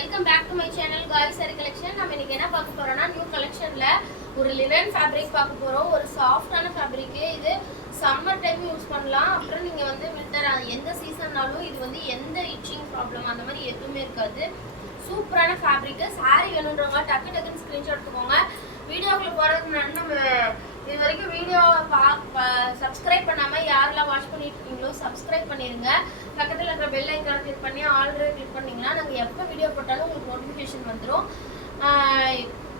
Welcome back to my channel guys sari collection. நம்ம இன்னைக்கு என்ன பார்க்க போறோம்னா நியூ கலெக்ஷன்ல ஒரு லினன் ஃபேப்ரிக் பார்க்க போறோம். ஒரு சாஃப்ட்டான ஃபேப்ரிக். இது சம்மர் டைம் யூஸ் பண்ணலாம். அப்புறம் நீங்க வந்து வின்டர் எந்த சீசன்னாலும் இது வந்து எந்த இச்சிங் ப்ராப்ளம் அந்த மாதிரி எதுவுமே இருக்காது. சூப்பரான ஃபேப்ரிக். சாரி வேணுன்றவங்க டக்கு டக்குன்னு ஸ்கிரீன்ஷாட் எடுத்துக்கோங்க. வீடியோக்குள்ள போறதுக்கு முன்னாடி நம்ம இது வரைக்கும் வீடியோவை சப்ஸ்கிரைப் பண்ணாமல் யாரெல்லாம் வாட்ச் பண்ணிட்டு இருக்கீங்களோ சப்ஸ்கிரைப் பண்ணிடுங்க. பக்கத்தில் இருக்கிற பெல் ஐக்கானை கிளிக் பண்ணி ஆல்ரெடி கிளிக் பண்ணிங்கன்னா நாங்கள் எப்போ வீடியோ போட்டாலும் உங்களுக்கு நோட்டிஃபிகேஷன் வந்துடும்.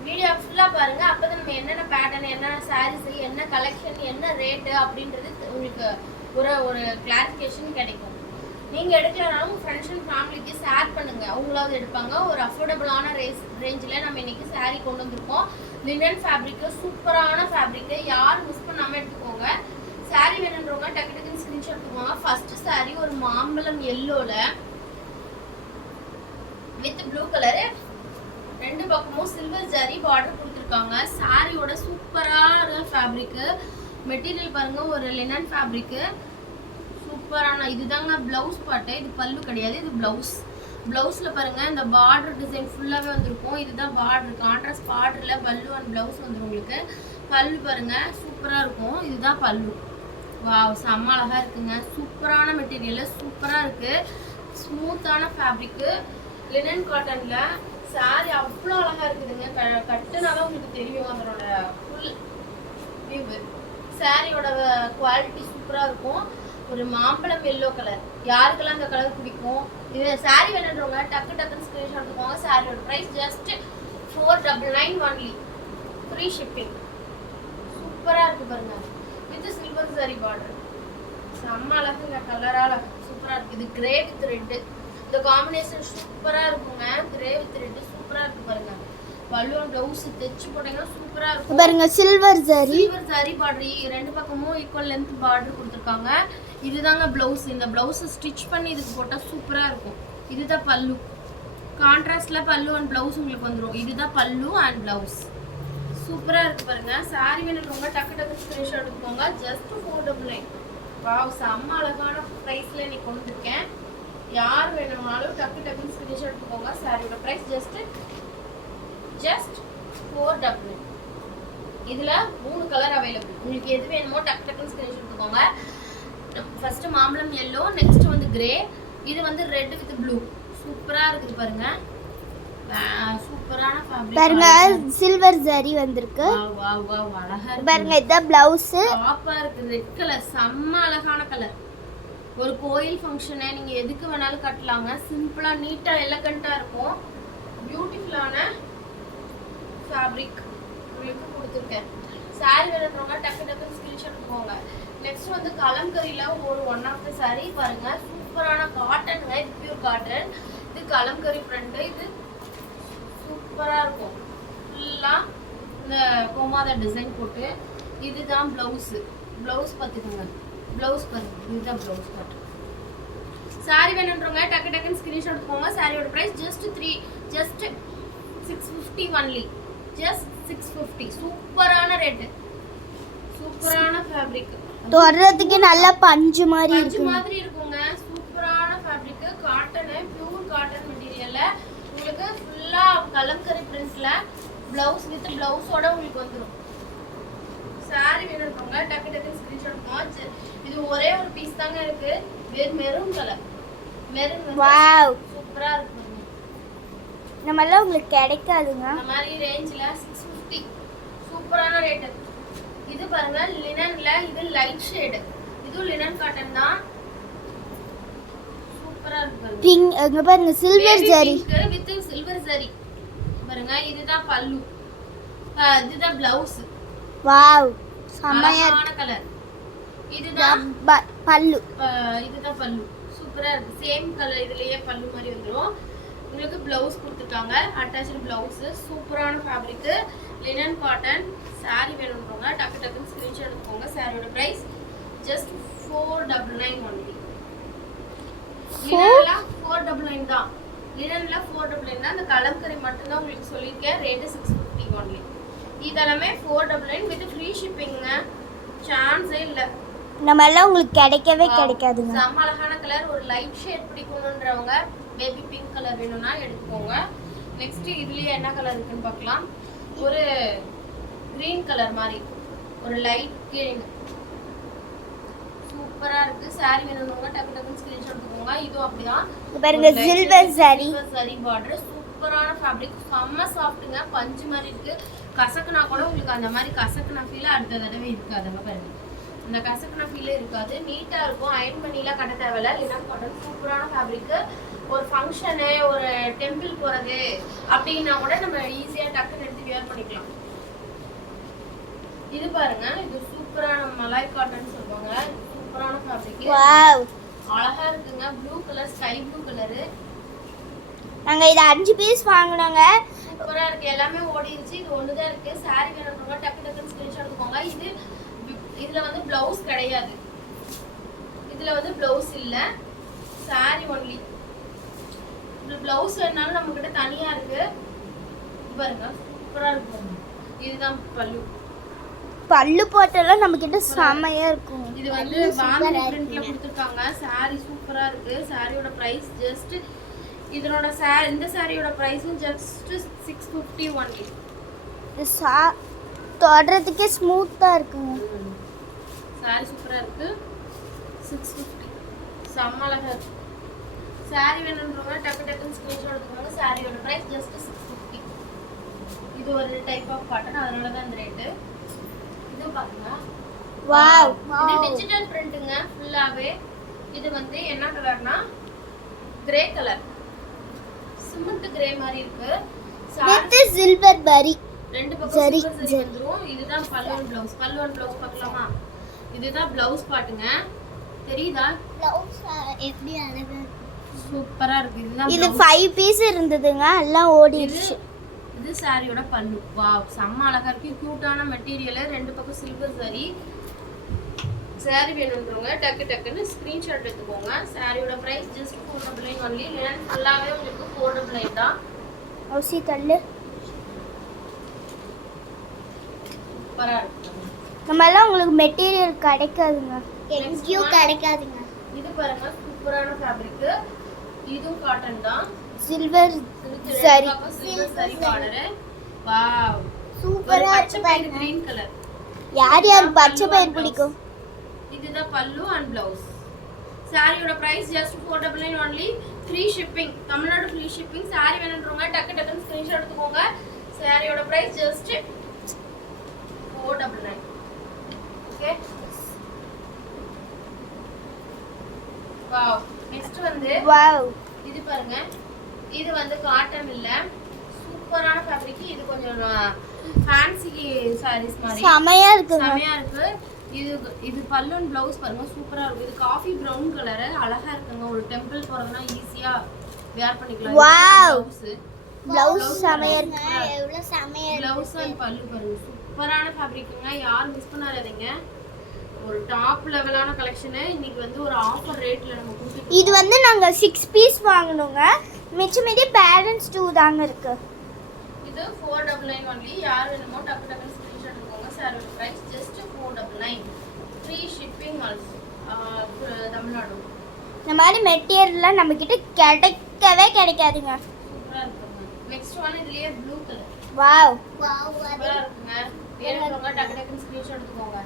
வீடியோ ஃபுல்லாக பாருங்கள். அப்போ தான் நம்ம என்னென்ன பேட்டர்ன், என்னென்ன சாரீஸ், என்ன கலெக்ஷன், என்ன ரேட்டு அப்படின்றது உங்களுக்கு ஒரு கிளாரிஃபிகேஷன் கிடைக்கும். நீங்கள் எடுக்கலனாலும் உங்கள் ஃப்ரெண்ட்ஸ் அண்ட் ஃபேமிலிக்கு ஷேர் பண்ணுங்கள். அவங்களாவது எடுப்பாங்க. ஒரு அஃபோர்டபுளான ரேஞ்சில் நம்ம இன்றைக்கி சாரீ கொண்டு வந்திருக்கோம். லினன் ஃபேப்ரிக்கு, சூப்பரான ஃபேப்ரிக்கு. யாரும் மிஸ் பண்ணாமல் எடுத்துக்கோங்க. சாரீ வேணுன்றவங்க டக்கு டக்குன்னு ஸ்கிரீன்ஷாட் எடுத்துக்கோங்க. ஃபர்ஸ்ட் சாரீ ஒரு மாம்பழம் எல்லோவில் வித் ப்ளூ கலரு, ரெண்டு பக்கமும் சில்வர் ஜரி பார்டர் கொடுத்துருக்காங்க. சாரியோட சூப்பரான ஃபேப்ரிக்கு. மெட்டீரியல் பாருங்கள், ஒரு லினன் ஃபேப்ரிக்கு. சூப்பரான இதுதாங்க ப்ளவுஸ் பாட்டு. இது பல்லு கிடையாது, இது ப்ளவுஸ். ப்ளவுஸில் பாருங்கள், இந்த பார்டர் டிசைன் ஃபுல்லாகவே வந்திருக்கும். இதுதான் பார்டர். கான்ட்ராஸ்ட் பார்டரில் பல்லு அண்ட் ப்ளவுஸ் வந்துடும் உங்களுக்கு. பல்லு பாருங்கள், சூப்பராக இருக்கும். இதுதான் பல்லு. வாவ், செம்ம அழகாக இருக்குங்க. சூப்பரான மெட்டீரியல், சூப்பராக இருக்குது. ஸ்மூத்தான ஃபேப்ரிக்கு, லினன் காட்டனில். சாரி அவ்வளோ அழகாக இருக்குதுங்க. கட்டுனாதான் உங்களுக்கு தெரியும் அதனோட ஃபுல் வியூ. சாரியோட குவாலிட்டி சூப்பராக இருக்கும். ஒரு மாம்பழம் எல்லோ கலர். யாருக்கெல்லாம் அந்த கலர் பிடிக்கும்? இது சாரி வேணுன்றவங்க டக்கு டக்குன்னு ஸ்க்ரீன்ஷாட் எடுத்துக்கோங்க. சாரியோட price just 499 only. Free shipping. சூப்பராக இருக்குது பாருங்க. With silver sari border. செம்ம அழகுங்க. கலரால் சூப்பராக இருக்குது. இது கிரே வித் ரெட்டு. இந்த காம்பினேஷன் சூப்பராக இருக்குங்க. கிரே வித் ரெட்டு சூப்பராக இருக்குது பாருங்க. பல்லுவன் ப்ளவுஸ் தைச்சு போட்டீங்கன்னா சூப்பராக இருக்கும் பாருங்க. சில்வர் சாரி பார்டர், ரெண்டு பக்கமும் ஈக்குவல் லென்த் பார்டர் கொடுத்துருக்காங்க. இதுதாங்க ப்ளவுஸ். இந்த ப்ளவுஸை ஸ்டிச் பண்ணி இதுக்கு போட்டால் சூப்பராக இருக்கும். இதுதான் பல்லு. கான்ட்ராஸ்டில் பல்லு அண்ட் ப்ளவுஸ் உங்களுக்கு வந்துடும். இதுதான் பல்லு அண்ட் ப்ளவுஸ். சூப்பராக இருக்குது பாருங்கள். சாரி வேணுன்றவங்க டக்கு டக்கு ஸ்க்ரீன்ஷாட் எடுத்துக்கோங்க. ஜஸ்ட் 499. வாவ், செம்ம அழகான ப்ரைஸில் இன்னைக்கு கொண்டு இருக்கேன். யார் வேணும்னாலும் டக்கு டக்குன்னு ஸ்க்ரீன்ஷாட் எடுத்துக்கோங்க. சாரியோட ப்ரைஸ் ஜஸ்ட் 499. இதில் 3 கலர் அவைலபிள். உங்களுக்கு எது வேணுமோ டக்கு டக்குன்னு ஸ்க்ரீன்ஷாட் எடுத்துக்கோங்க. ஃபர்ஸ்ட் மாம்பழம் எல்லோ, நெக்ஸ்ட் வந்து கிரே, இது வந்து ரெட் வித் ப்ளூ. சூப்பரா இருக்குது பாருங்க. சூப்பரான ஃபேப்ரிக் பாருங்க. சில்வர் ஜரி வந்திருக்கு. வாவ் வாவ், அழகா இருக்கு பாருங்க. இத ப்ளவுஸ் டாப்பா இருக்கு. ரெட் கலர் செம்ம அழகான கலர். ஒரு கோயில் ஃபங்க்ஷனை நீங்க எதுக்கு வேணாலும் கட்டலாங்க. சிம்பிளா நீட்டா எலகண்டா இருக்கும். பியூட்டிஃபுல்லான ஃபேப்ரிக் உங்களுக்கு கொடுத்துருக்கேன். சாரி வேணுன்றவங்க டக்கு டக்குன்னு ஸ்கிரீன்ஷாட் எடுத்துக்கோங்க. நெக்ஸ்ட் வந்து கலம்கரியில் ஒன் ஆஃப் த சாரி பாருங்க. சூப்பரான காட்டனுங்க. இது பியூர் காட்டன். இது கலம்கரி ஃப்ரண்ட்டு. இது சூப்பராக இருக்கும். ஃபுல்லாக இந்த கோமாதா டிசைன் போட்டு. இதுதான் ப்ளவுஸு. ப்ளவுஸ் பார்த்துக்கோங்க. ப்ளவுஸ் பாருங்க. இதுதான் ப்ளவுஸ் பாட்டு. சாரி வேணுன்றவங்க டக்கு டக்குன்னு ஸ்கிரீன்ஷாட் எடுத்துக்கோங்க. சாரியோட ப்ரைஸ் ஜஸ்ட் 650 ஒன்லி. ஜஸ்ட் 650. சூப்பரான ரேட்டு. சூப்பரான ஃபேப்ரிக். தொடுறதுக்கு நல்ல பஞ்சு மாதிரி இருக்குங்க. சூப்பரான ஃபேப்ரிக். காட்டன், பியூர் காட்டன் மெட்டீரியல்ல உங்களுக்கு ஃபுல்லா கலம்கரி பிரிண்ட்ஸ்ல ப்ளவுஸ் வித் ப்ளவுஸோட உங்களுக்கு வந்துடும். சாரி வேணும்ன்றவங்க டக்கு டக்கு ஸ்கிரீன்ஷாட் எடுத்துக்கோங்க. இது ஒரே ஒரு பீஸ் தாங்க இருக்கு. Maroon colour. வாவ், சூப்பரா இருக்கு. இந்த மாதிரிலாம் உங்களுக்கு கிடைக்காதுங்க. இந்த மாதிரி ரேஞ்சில் 650. சூப்பரான ரேட்டு. இது பாருங்க லினன்ல. இது லைட் ஷேடு. இது லினன் காட்டன் தான். சூப்பரா இருக்கு. பிங்க் அங்க பாருங்க. Silver zari with silver zari பாருங்க. இதுதான் பல்லு. இதுதான் ப்ளவுஸ். வாவ், செமையான கலர். இதுதான் பல்லு. இதுதான் பல்லு. சூப்பரா இருக்கு. Same colour. இதுலயே பல்லு மாதிரி வந்துரும். உங்களுக்கு ப்ளவுஸ் கொடுத்துருக்காங்க. Attach blouse. சூப்பரான ஃபேப்ரிக். Linen cotton. சாரி வேணுன்றவங்க டக்கு டக்குன்னு ஸ்க்ரீன்ஷாட் எடுத்துக்கோங்க. சாரியோட ப்ரைஸ் ஜஸ்ட் 499 ஒன்லி. லினன்ல 499 தான். லினன்ல 499 தான். அந்த கலம்கரி மட்டும்தான் உங்களுக்கு சொல்லியிருக்கேன். Rate 650 only. இதெல்லாமே 499 வித் ஃப்ரீ ஷிப்பிங்க. சான்ஸே இல்லை. இந்த மாதிரிலாம் உங்களுக்கு கிடைக்கவே கிடைக்காதுங்க. செம்ம அழகான கலர். ஒரு லைட் ஷேட் பிடிக்கணுன்றவங்க பேபி பிங்க் கலர் வேணும்னா எடுத்துக்கோங்க. நெக்ஸ்ட் இதுலயே என்ன கலர் இருக்குன்னு பார்க்கலாம். ஒரு கிரீன் கலர் மாதிரி, ஒரு லைட் கிரீன் சூப்பரா இருக்கு. saree வேணும்னா டக்கு டக்குன்னு ஸ்கிரீன்ஷாட் எடுத்துக்கோங்க. இதுவும் அப்படிதான் பாருங்க சில்வர் சாரி. சரி பார்டர் சூப்பரான ஃபேப்ரிக், செம்ம சாஃப்ட்டுங்க. பஞ்சு மாதிரி இருக்கு. கசக்குனா கூட உங்களுக்கு அந்த மாதிரி கசக்குன ஃபீல் அடுத்த தடவை இருக்காதுங்க. பாருங்க இந்த கசக்குன ஃபீலே இருக்காது. நீட்டா இருக்கும். அயர்ன் பண்ணிலாம் கட்ட தேவையில்ல. லினன் காட்டன் சூப்பரான ஃபேப்ரிக். ஒரு ஃபங்க்ஷனு, ஒரு டெம்பிள் போறது அப்படின்னா கூட நம்ம ஈஸியா டக்குன்னு எடுத்து வியர் பண்ணிக்கலாம். இது பாருங்க, இது சூப்பரான மலாய் காட்டன் சொல்லுவாங்க. சூப்பரான ஃபேப்ரிக். வாவ் அழகா இருக்குங்க. Blue colour, sky blue colour. நாங்க இத 5 பீஸ் வாங்குனோங்க. சூப்பரா இருக்கு. எல்லாமே ஓடிடுச்சு. இது ஒண்ணு தான் இருக்கு. saree வேணும்னா டக்கு டக்குன்னு ஸ்கிரீன்ஷாட் எடுத்துக்கோங்க. இதுல வந்து ப்ளவுஸ் கிடையாது. இதுல வந்து ப்ளவுஸ் இல்ல, saree ஒன்லி. இந்த ப்ளவுஸ் வேணாலும் நம்ம கிட்ட தனியா இருக்கு. பாருங்க சூப்பரா இருக்கு. இதுதான் பல்லு. பல்லு போட்டெல்லாம் நம்ம கிட்ட செமையா இருக்கும். இது வந்து பாம்பே பிரிண்ட்ல கொடுத்திருக்காங்க. saree சூப்பரா இருக்கு. சாரியோட பிரைஸ் ஜஸ்ட் இதனோட இந்த சாரியோட பிரைஸும் ஜஸ்ட் 650 ஒன்லி. இது தொடறதுக்கே ஸ்மூத்தா இருக்குங்க. சாரி சூப்பரா இருக்கு. 650 செம்ம அழகா இருக்கு. சாரி வேணும்ன்றவங்க டக்கு டக்குன்னு ஸ்கிரீன்ஷாட் எடுத்துக்கோங்க. சாரியோட பிரைஸ் ஜஸ்ட் 650. இது ஒரு டைப் ஆஃப் காட்டன், அதனால தான் இந்த ரேட்டு. இது பாருங்க, வாவ் இது டிஜிட்டல் பிரிண்ட்ங்க ஃபுல்லாவே. இது வந்து என்ன கலர்னா கிரே கலர், சிமெண்ட் கிரே மாதிரி இருக்கு. வித் சில்வர் பரி. ரெண்டு பக்கம் சில்வர் சரி வந்துரும். இதுதான் பல்லு அண்ட் ப்ளவுஸ். பல்லு அண்ட் ப்ளவுஸ் பார்க்கலாமா? இதுதான் ப்ளவுஸ் பாட்டுங்க. தெரியுதா? ப்ளவுஸ் எப்படி அழகா இருக்கு. சூப்பரா இருக்கு. இதுதான் இது 5 பீஸ் இருந்ததுங்க, எல்லாம் ஓடிடுச்சு. இது சாரியோட பல்லு. வாவ் செம்ம அழகா இருக்கு. கியூட்டான மெட்டீரியல். ரெண்டு பக்கம் சில்வர் சரி. சாரி வேணும்ன்றவங்க டக்கு டக்குன்னு ஸ்கிரீன்ஷாட் எடுத்துக்கோங்க. சாரியோட பிரைஸ் ஜஸ்ட் 499 ஒன்லி. லினன் ஃபுல்லாவே உங்களுக்கு 499 தான். ஓசி தள்ளு. சூப்பரா இருக்கு. நம்ம எல்லாம் உங்களுக்கு மெட்டீரியல் கிடைக்காதுங்க. எங்கேயும் கிடைக்காதுங்க. இது பாருங்க சூப்பரான ஃபேப்ரிக். இதுவும் காட்டன் தான். சில்வர் சரி. சில்வர் சரி பார்டர். வாவ் சூப்பரா இருக்கு பாருங்க. Green colour. யார் பச்சை பயிர் பிடிக்கும்? இதுதான் பல்லு அண்ட் ப்ளவுஸ். சாரியோட price just 499 only. Free shipping. Tamil Nadu free shipping. Sari வேணும்ன்றவங்க டக்கு டக்குன்னு ஸ்கிரீன்ஷாட் எடுத்துக்கோங்க. சாரியோட price just 499. Okay wow. Next வந்து வாவ் இது பாருங்க. இது வந்து காட்டன் இல்ல, சூப்பரான ஃபேப்ரிக். இது கொஞ்சம் ஃபேன்சி சாரீஸ் மாதிரி செமையா இருக்குங்க. செமையா இருக்கு. இது பல்லு அண்ட் ப்ளவுஸ் பாருங்க சூப்பரா இருக்கு. இது காஃபி பிரவுன் கலர் அழகா இருக்குங்க. ஒரு டெம்பிள் போறதுனா ஈஸியா வேர் பண்ணிக்கலாம். வாவ் ப்ளவுஸ் ப்ளவுஸ் செமையா இருக்கு. எவ்வளவு செமையா இருக்கு. ப்ளவுஸ் அண்ட் பல்லு பாருங்க சூப்பரான ஃபேப்ரிக்குங்க. யாரும் மிஸ் பண்ணாதீங்க. ஒரு டாப் லெவலான கலெக்ஷன். இன்னைக்கு வந்து ஒரு ஆஃபர் ரேட்ல நம்ம கொடுத்துட்டு. இது வந்து நாங்க 6 பீஸ் வாங்குனோங்க. மிச்சம் மீதி பேலன்ஸ் 2 தாங்க இருக்கு. இது 499 ஒன்லி. யார் வேணுமோ டக்கு டக்குன்னு ஸ்கிரீன்ஷாட் எடுத்துக்கோங்க. சாரோட price just 499. Free shipping also Tamil Nadu. இந்த மாதிரி மெட்டீரியல்லாம் நம்ம கிட்ட கிடைக்கவே கிடைக்காதுங்க. சூப்பரா இருக்குங்க. நெக்ஸ்ட் ஒன் இதுலயே ப்ளூ கலர். வாவ் சூப்பரா இருக்குங்க. வேணும்ன்றவங்க டக்கு டக்குன்னு ஸ்கிரீன்ஷாட் எடுத்துக்கோங்க.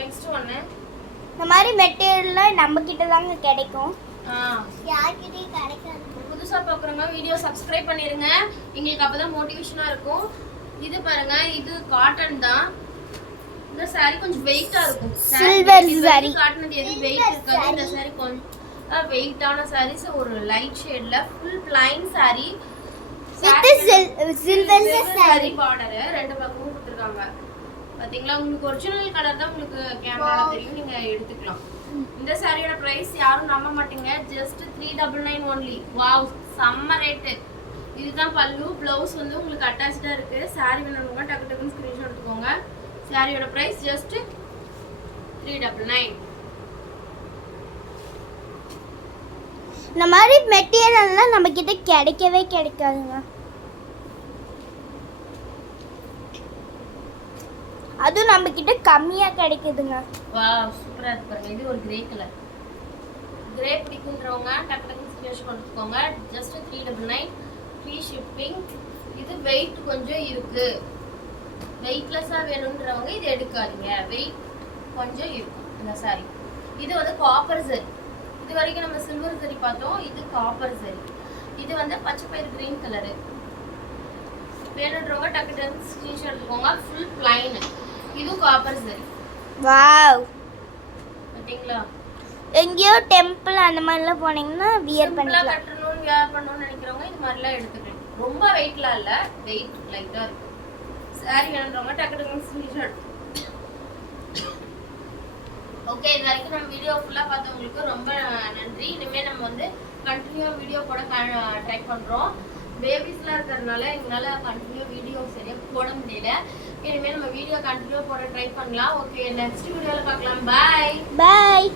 நெக்ஸ்ட் ஒன் இந்த மாதிரி மெட்டீரியல்லாம் நம்ம கிட்ட தாங்க கிடைக்கும். யார்கிட்டயும் கிடைக்காது. புதுசா பார்க்குறவங்க வீடியோ சப்ஸ்கிரைப் பண்ணிருங்க. எங்களுக்கு அப்பதான் மோட்டிவேஷனா இருக்கும். இது பாருங்க, இது காட்டன் தான். இந்த saree கொஞ்சம் வெயிட்டா இருக்கும். Silver saree. காட்டன் எது வெயிட் இருக்காது. இந்த saree கொஞ்சம் வெயிட்டான sarees. ஒரு லைட் ஷேட்ல ஃபுல் plain saree. சில்வர் saree border ரெண்டு பக்கமும் கொடுத்திருக்காங்க. பாத்தீங்களா? உங்களுக்கு ஒரிஜினல் கலர் தான் உங்களுக்கு கேமரால தெரியும். நீங்க எடுத்துக்கலாம். இந்த சாரியோட பிரைஸ் யாரும் நம்ப மாட்டீங்க. Just 399 only. வாவ் செம்ம ரேட். இதுதான் பல்லு. ப்ளவுஸ் வந்து உங்களுக்கு அட்டாச்டா இருக்கு. சாரி வேணும்னா டக்கு டக்குன்னு ஸ்கிரீன்ஷாட் எடுத்துக்கோங்க. சாரியோட பிரைஸ் ஜஸ்ட் 399. இந்த மாதிரி மெட்டீரியல்லாம் நம்ம கிட்ட கிடைக்கவே கிடைக்காதுங்க. அதுவும் நம்ம கிட்ட கம்மியா கிடைக்குதுங்க. வாவ் சூப்பரா இருக்கு பாருங்க. இது ஒரு கிரே கலர். கிரே பிடிக்குன்றவங்க டக்கு டக்குன்னு ஸ்கிரீன்ஷாட் கொடுத்துக்கோங்க. Just 399 free shipping. இது வெயிட் கொஞ்சம் இருக்கு, வெயிட்லெஸ்ஸாக வேணுன்றவங்க இது எடுக்காதீங்க, வெயிட் கொஞ்சம் இருக்கும் இந்த சாரி. இது வந்து காப்பர் சரி. இது வரைக்கும் நம்ம சில்வர் சரி பார்த்தோம், இது காப்பர் சரி. இது வந்து பச்சை பயிர் கிரீன் கலரு. வேணுன்றவங்க டக்கு டக்கு ஸ்கிரீன்ஷாட் எடுத்துக்கோங்க. Full plain. இதுவும் காப்பர் சரி. வாவ், பார்த்தீங்களா? எங்கேயோ டெம்பிள் அந்த மாதிரிலாம் போனீங்கன்னா வியர் சிம்பிளா பண்ணிக்கலாம். கட்டணும் வியர் பண்ணணும்னு நினைக்கிறவங்க இது மாதிரிலாம் எடுத்துக்கலாம். ரொம்ப வெயிட்லாம் இல்ல, வெயிட் லைட்டா இருக்கு. சாரி வேணுன்றவங்க டக்கு டக்கு ஸ்கிரீன்ஷாட். ஓகே, இது வரைக்கும் நம்ம வீடியோ ஃபுல்லா பார்த்தவங்களுக்கு ரொம்ப நன்றி. இனிமே நம்ம வந்து கண்டினியூ வீடியோ போட ட்ரை பண்றோம். பேபிஸ்லாம் இருக்கிறதுனால எங்களால கண்டினியூ வீடியோ சரியா போட முடியல. இனிமே நம்ம வீடியோ கண்டினியூ போட ட்ரை பண்ணலாம். ஓகே, நெக்ஸ்ட் வீடியோல பார்க்கலாம். பாய் பாய்.